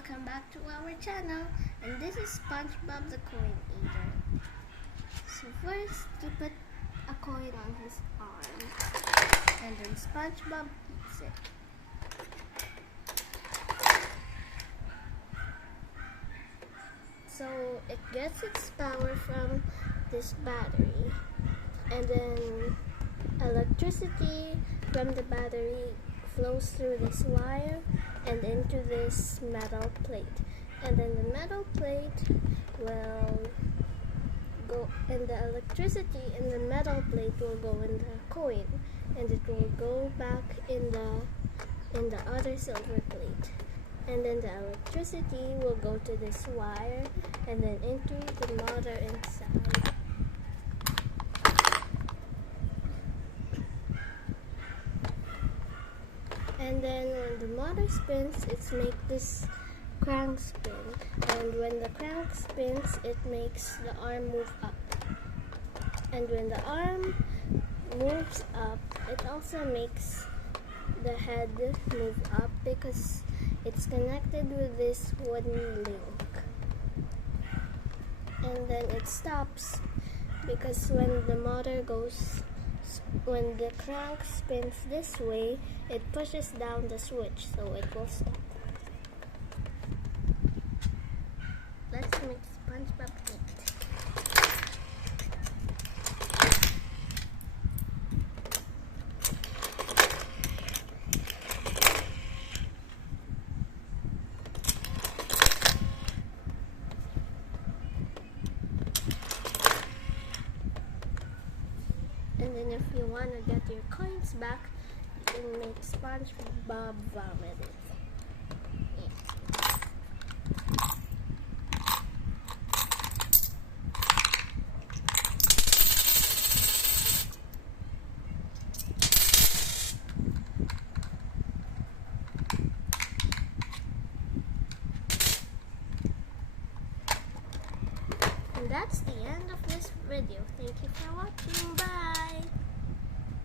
welcome back to our channel, and this is SpongeBob the Coin Eater. So first, you put a coin on his arm, and then SpongeBob eats it. So it gets its power from this battery, and then electricity from the battery flows through this wire and into this metal plate, and then the metal plate will go, and the electricity in the metal plate will go in the coin, and it will go back in the other silver plate, and then the electricity will go to this wire and then into the motor inside. And then when the motor spins, it makes this crank spin. And when the crank spins, it makes the arm move up. And when the arm moves up, it also makes the head move up because it's connected with this wooden link. And then it stops because when the crank spins this way, it pushes down the switch, so it will stop. Let's make SpongeBob eat. And then if you want to get your coins back, you can make SpongeBob Ramirez. And that's the end of this video. Thank you for watching. Bye!